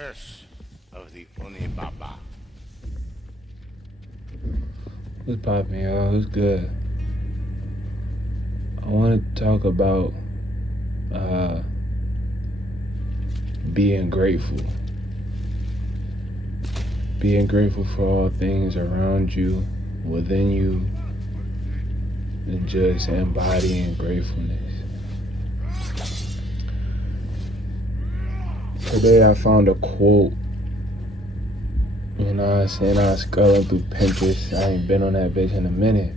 curse of the Oni Baba. What's poppin', y'all? What's good? I want to talk about uh, being grateful. Being grateful for all things around you, within you, and just embodying gratefulness. Today I found a quote. You know what I'm saying? I was scrolling through Pinterest. I ain't been on that bitch in a minute.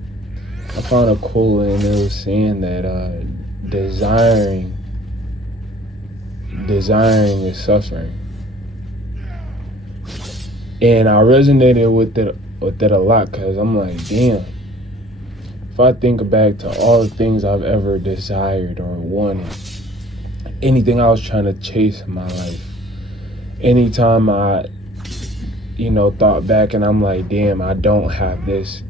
I found a quote and it was saying that desiring is suffering. And I resonated with it a lot because I'm like, damn, if I think back to all the things I've ever desired or wanted, anything I was trying to chase in my life, anytime I thought back and I'm like, damn, I don't have this.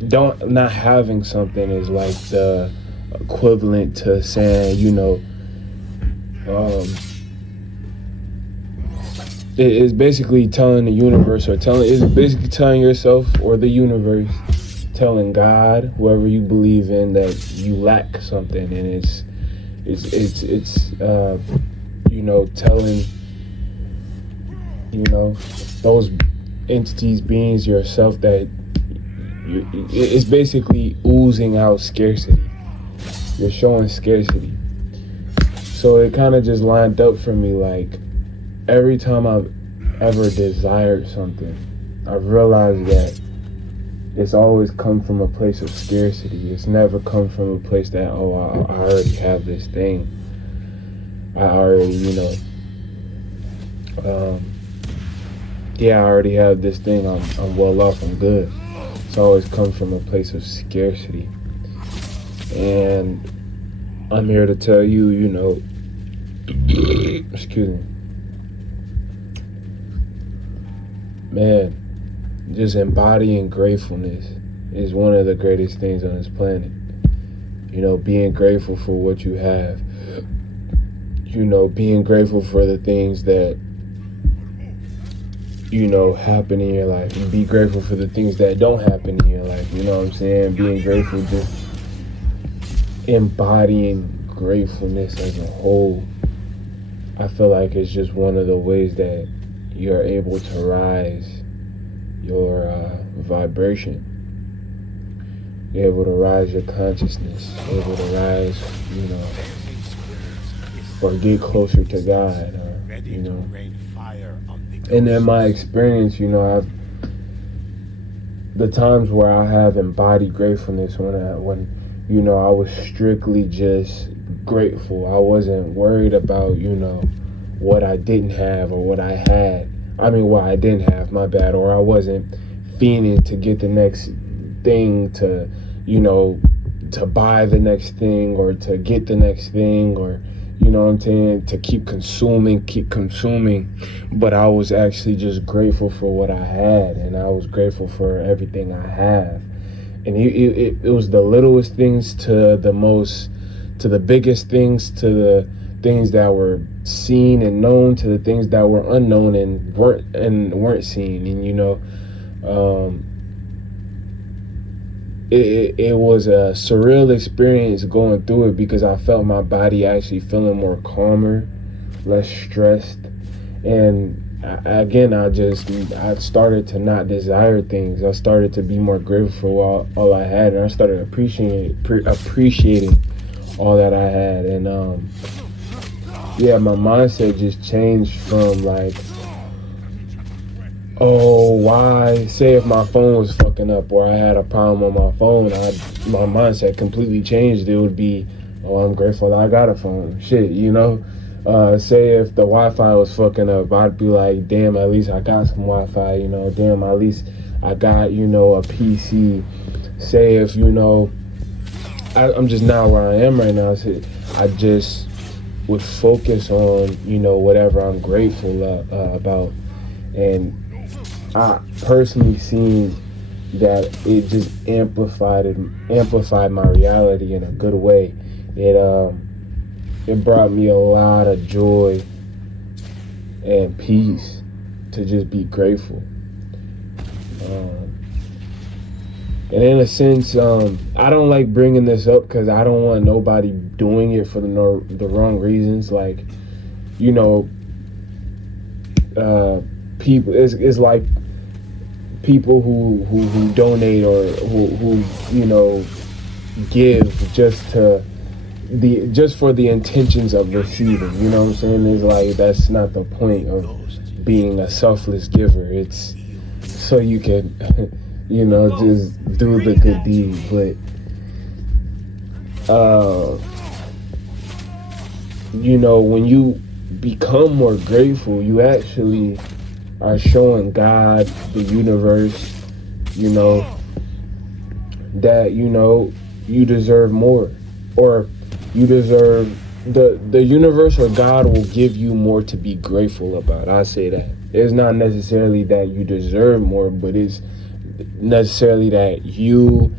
Not having something is like the equivalent to saying, it's basically telling the universe it's basically telling yourself or the universe, telling God, whoever you believe in, that you lack something, and it's telling those entities, beings, yourself, that it's basically oozing out scarcity. You're showing scarcity. So it kind of just lined up for me, like every time I've ever desired something, I've realized that it's always come from a place of scarcity. It's never come from a place that, I already have this thing. I already, I already have this thing. I'm well off. I'm good. It's always come from a place of scarcity. And I'm here to tell you, excuse me, man, just embodying gratefulness is one of the greatest things on this planet. Being grateful for what you have. Being grateful for the things that happen in your life. And be grateful for the things that don't happen in your life. You know what I'm saying? Being grateful, just embodying gratefulness as a whole. I feel like it's just one of the ways that you're able to rise your vibration. You're able to rise your consciousness. You're able to rise, or get closer to God, And in my experience, the times where I have embodied gratefulness, when I was strictly just grateful. I wasn't worried about, what I didn't have or what I had. What I didn't have, my bad. Or I wasn't fiending to get the next thing, to buy the next thing, or to get the next thing, or to keep consuming. But I was actually just grateful for what I had, and I was grateful for everything I have. And it was the littlest things to the biggest things, to the things that were seen and known, to the things that were unknown and weren't seen. And it was a surreal experience going through it, because I felt my body actually feeling more calmer, less stressed. And I started to not desire things. I started to be more grateful for all I had, and I started appreciating all that I had. And my mindset just changed from like, why? Say if my phone was fucking up or I had a problem on my phone, my mindset completely changed. It would be, I'm grateful that I got a phone. Shit, say if the Wi-Fi was fucking up, I'd be like, damn, at least I got some Wi-Fi, damn, at least I got, a PC. Say if, I'm just not where I am right now. So I just would focus on, whatever I'm grateful about. And I personally seen that it just amplified my reality in a good way. It brought me a lot of joy and peace, to just be grateful. And in a sense, I don't like bringing this up because I don't want nobody doing it for the wrong reasons. Like, you know, people, it's like people who donate or who you know give just for the intentions of receiving. You know what I'm saying? It's like that's not the point of being a selfless giver. It's so you can you know just do the good deed. But you know, when you become more grateful, you actually are showing God, the universe, you know, that, you know, you deserve more, or you deserve the universe or God will give you more to be grateful about. I say that it's not necessarily that you deserve more, but it's necessarily that you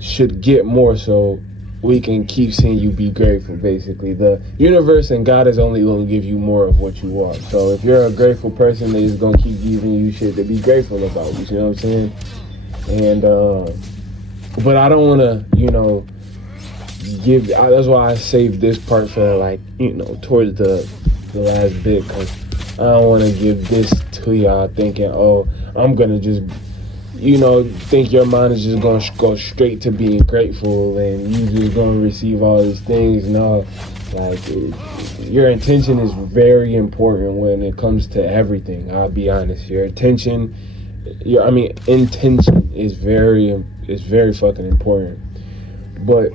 should get more, so we can keep seeing you be grateful. Basically, the universe and God is only going to give you more of what you want. So if you're a grateful person, they're just going to keep giving you shit to be grateful about. You see what I'm saying? And but I don't want to, you know, that's why I saved this part for, like, you know, towards the last bit, because I don't want to give this to y'all thinking, oh, I'm gonna just, you know, think your mind is just gonna go straight to being grateful and you just gonna receive all these things. No, like, your intention is very important when it comes to everything. I'll be honest. Your intention is very fucking important. But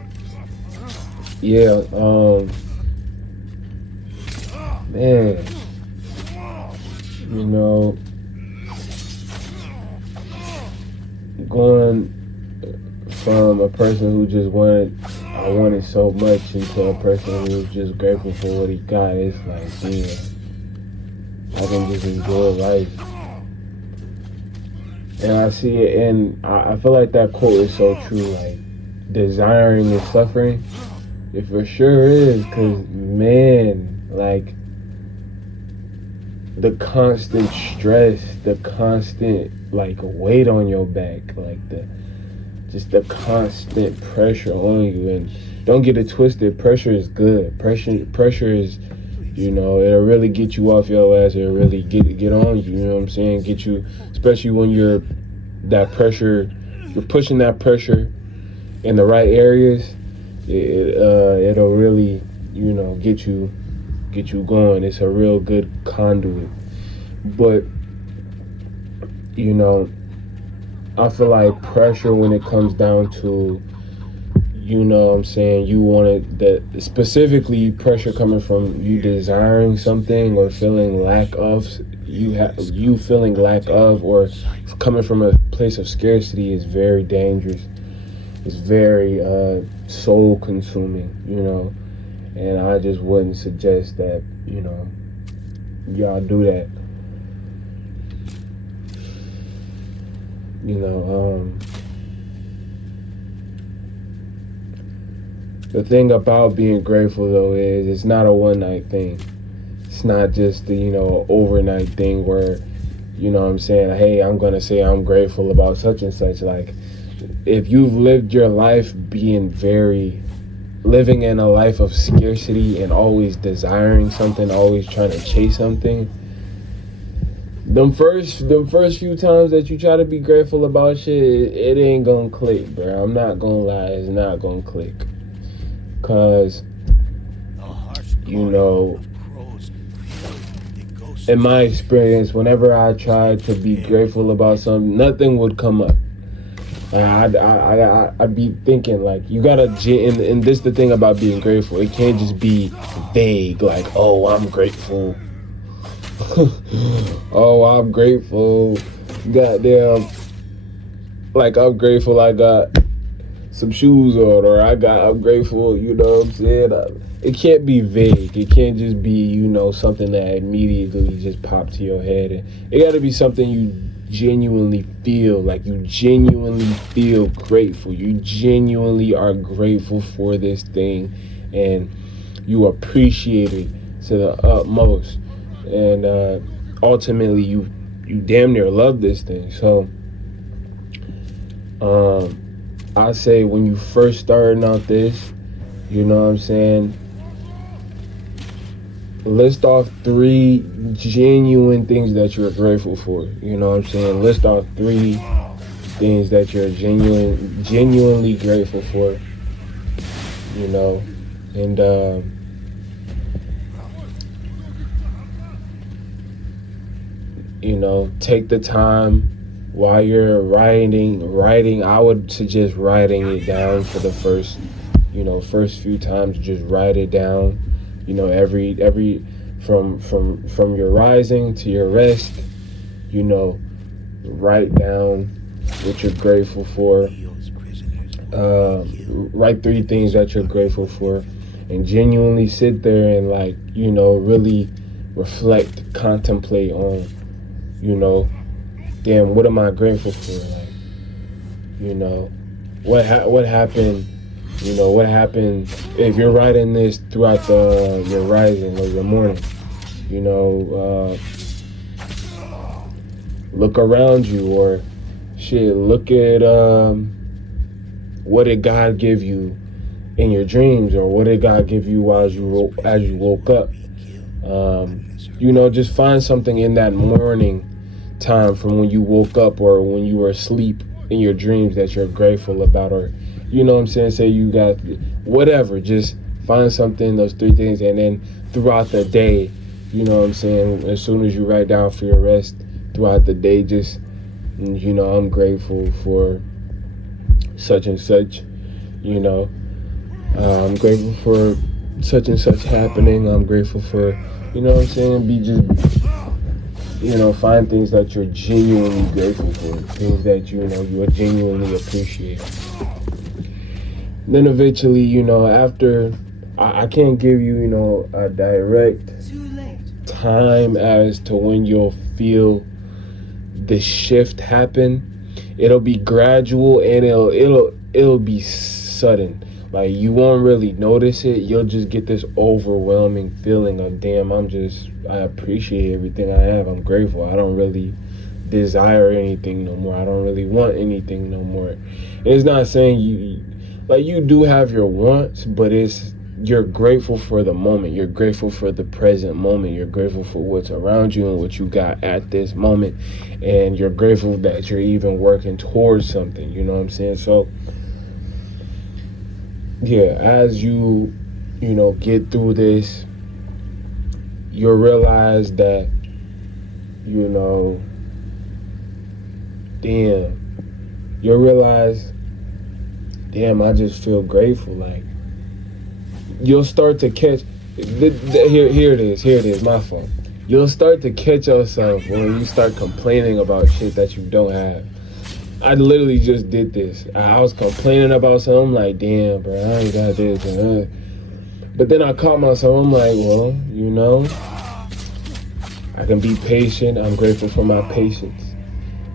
yeah, man, you know, going from a person who just I wanted so much, into a person who's just grateful for what he got, it's like, damn, I can just enjoy life. And I see it, and I feel like that quote is so true, like, desiring is suffering. It for sure is, because, man, like, the constant stress, the constant, like, weight on your back, like, the constant pressure on you. And don't get it twisted, pressure is good. Pressure is, you know, it'll really get you off your ass. It'll really get on you, you know what I'm saying? Get you, especially when you're pushing that pressure in the right areas. It'll really, you know, get you going. It's a real good conduit. But, you know, I feel like pressure, when it comes down to, you know what I'm saying, you want that, specifically pressure coming from you desiring something or feeling lack of, you feeling lack of, or coming from a place of scarcity, is very dangerous. It's very soul consuming, you know, and I just wouldn't suggest that, you know, y'all do that. You know, the thing about being grateful, though, is it's not a one night thing. It's not just the, you know, overnight thing where, you know what I'm saying, hey, I'm gonna say I'm grateful about such and such. Like, if you've lived your life living in a life of scarcity and always desiring something, always trying to chase something, them first few times that you try to be grateful about shit, it ain't gonna click, bro. I'm not gonna lie, it's not gonna click. Cause, you know, in my experience, whenever I tried to be grateful about something, nothing would come up. I'd be thinking, like, you gotta, and this the thing about being grateful, it can't just be vague, like, oh, I'm grateful. Oh, I'm grateful. Goddamn, like, I'm grateful I got some shoes on, or I'm grateful, you know what I'm saying? It can't be vague. It can't just be, you know, something that immediately just pops to your head. It gotta be something you genuinely feel, like you genuinely feel grateful. You genuinely are grateful for this thing, and you appreciate it to the utmost. and ultimately you damn near love this thing. So I say when you first starting out this, you know what I'm saying, list off 3 genuine things that you're grateful for. You know what I'm saying? List off 3 things that you're genuinely grateful for. You know, and you know, take the time while you're writing. I would suggest writing it down for the first few times. Just write it down. You know, every from your rising to your rest, you know, write down what you're grateful for. Write 3 things that you're grateful for, and genuinely sit there and, like, you know, really reflect, contemplate on, you know, damn, what am I grateful for? Like, you know, what happened? You know, what happened if you're writing this throughout your rising or your morning? You know, look around you, or shit, look at what did God give you in your dreams, or what did God give you as you woke up? You know, just find something in that morning time from when you woke up or when you were asleep in your dreams that you're grateful about, or, you know what I'm saying, say you got whatever, just find something, those 3 things, and then throughout the day, you know what I'm saying, as soon as you write down for your rest throughout the day, just, you know, I'm grateful for such and such, you know, I'm grateful for such and such happening, I'm grateful for, you know what I'm saying, you know, find things that you're genuinely grateful for, things that, you know, you genuinely appreciate. Then eventually, you know, after, I can't give you, you know, a direct time as to when you'll feel the shift happen. It'll be gradual, and it'll be sudden. Like, you won't really notice it. You'll just get this overwhelming feeling of, damn, I appreciate everything I have. I'm grateful. I don't really desire anything no more. I don't really want anything no more. It's not saying you do have your wants, but you're grateful for the moment. You're grateful for the present moment. You're grateful for what's around you and what you got at this moment. And you're grateful that you're even working towards something. You know what I'm saying? So, yeah, as you know, get through this, you'll realize that, you know, you'll realize, damn, I just feel grateful. Like, you'll start to catch, here it is, my fault. You'll start to catch yourself when you start complaining about shit that you don't have. I literally just did this. I was complaining about something. I'm like, damn, bro, I ain't got this. But then I caught myself. I'm like, well, you know, I can be patient. I'm grateful for my patience.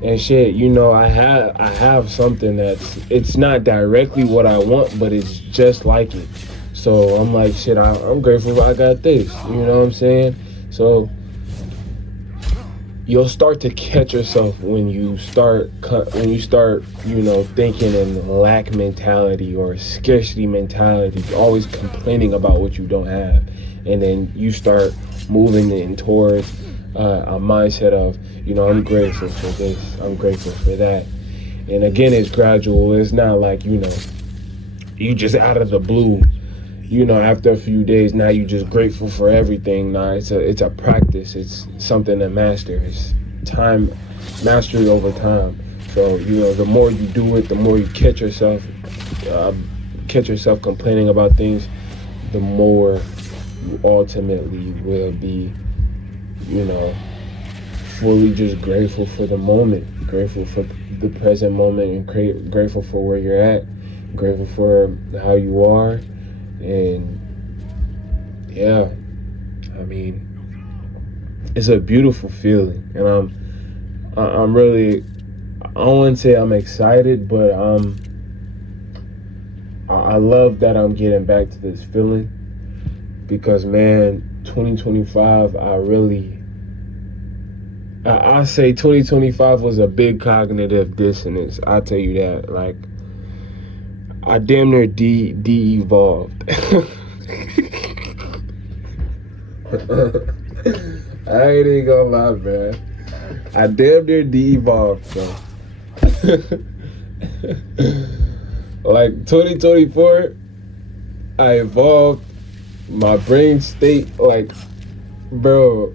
And shit, you know, I have something it's not directly what I want, but it's just like it. So I'm like, shit, I'm grateful I got this. You know what I'm saying? So you'll start to catch yourself when you start, you know, thinking in lack mentality or scarcity mentality, always complaining about what you don't have, and then you start moving in towards a mindset of, you know, I'm grateful for this, I'm grateful for that. And again, it's gradual. It's not like, you know, you just out of the blue, you know, after a few days, now you just grateful for everything. Nah, it's a practice. It's something to master. It's mastery over time. So, you know, the more you do it, the more you catch yourself complaining about things, the more you ultimately will be, you know, fully just grateful for the moment, grateful for the present moment, and grateful for where you're at, grateful for how you are. And yeah, I mean, it's a beautiful feeling, and I'm really, I don't want to say I'm excited, but I love that I'm getting back to this feeling, because man, 2025, I really I say 2025 was a big cognitive dissonance. I'll tell you that. Like, I damn near de-evolved. I ain't even gonna lie, man. I damn near de-evolved, bro. Like 2024, I evolved. My brain state, like, bro,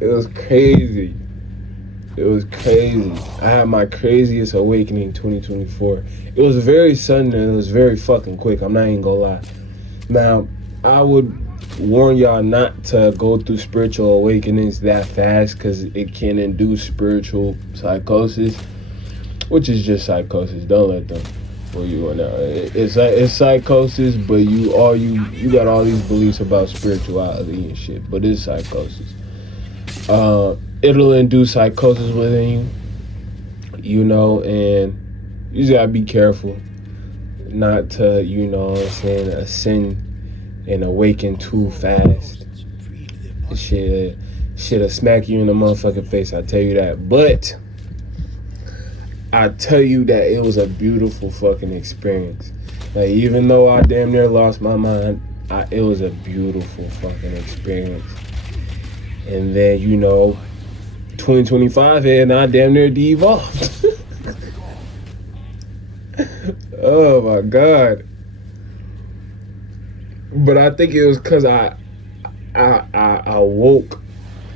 it was crazy. It was crazy. I had my craziest awakening in 2024. It was very sudden and it was very fucking quick. I'm not even gonna lie. Now, I would warn y'all not to go through spiritual awakenings that fast because it can induce spiritual psychosis, which is just psychosis. Don't let them fool you on that. It's psychosis, but you got all these beliefs about spirituality and shit, but it's psychosis. It'll induce psychosis within you, and you just gotta be careful not to, ascend and awaken too fast. Shit'll smack you in the motherfucking face, I tell you that. But I tell you that it was a beautiful fucking experience. Like, even though I damn near lost my mind, it was a beautiful fucking experience. And then, 2025 hit and I damn near de-evolved. Oh my God. But I think it was because I woke.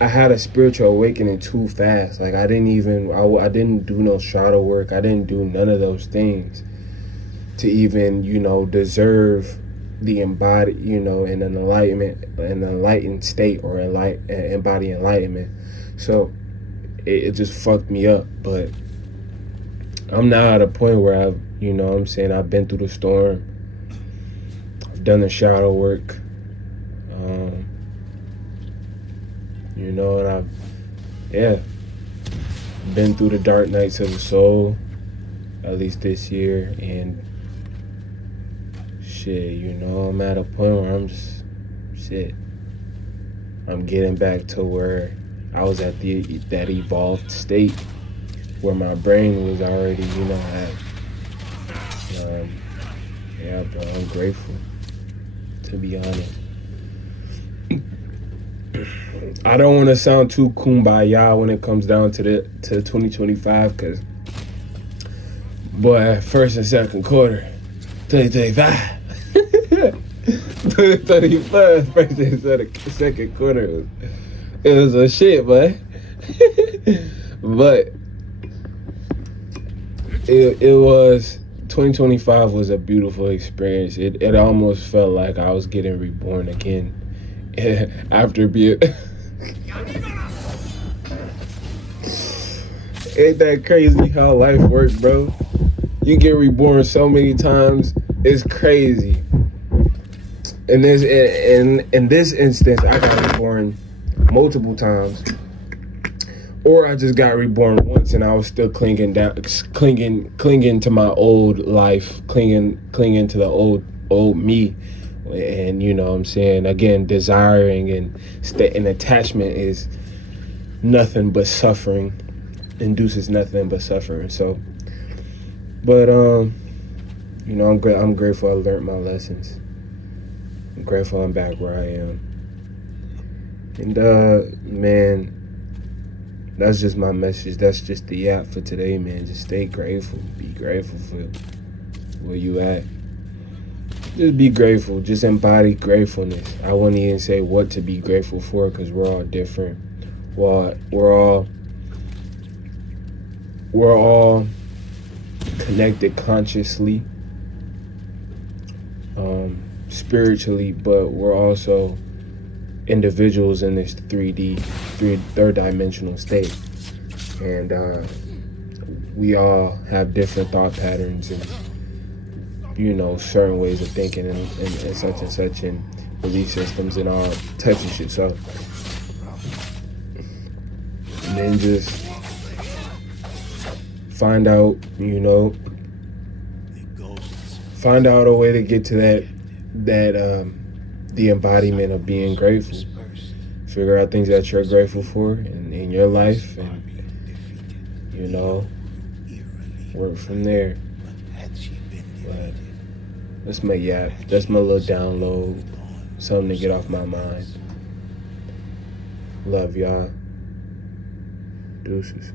I had a spiritual awakening too fast. Like, I didn't do no shadow work. I didn't do none of those things to even, deserve the embodied, an enlightened state, or embody enlightenment. So it just fucked me up. But I'm now at a point where I've been through the storm. I've done the shadow work. And I've been through the dark nights of the soul, at least this year. And shit, I'm at a point where I'm getting back to where I was at that evolved state where my brain was already, bro, I'm grateful, to be honest. I don't want to sound too kumbaya when it comes down to 2025, because, boy, first and second quarter, 2025. 2025, first and second quarter, it was a shit, boy. But it was, 2025 was a beautiful experience. It almost felt like I was getting reborn again after being. Ain't that crazy how life works, bro? You get reborn so many times, it's crazy. In this instance, I got reborn multiple times, or I just got reborn once and I was still clinging to my old life, clinging to the old me. And again, desiring and attachment is nothing but suffering, induces nothing but suffering. So, but I'm grateful I learned my lessons. I'm grateful I'm back where I am. And man, that's just my message. That's just the app for today, man. Just stay grateful. Be grateful for where you at. Just be grateful. Just embody gratefulness. I wouldn't even say what to be grateful for, because we're all different. We're all connected consciously, spiritually, but we're also individuals in this third dimensional state. And we all have different thought patterns and certain ways of thinking and such and belief systems and all types of shit. So, and then just find out a way to get to that the embodiment of being grateful. Figure out things that you're grateful for in your life, and you know, work from there. But that's my yap. That's my little download. Something to get off my mind. Love y'all. Deuces.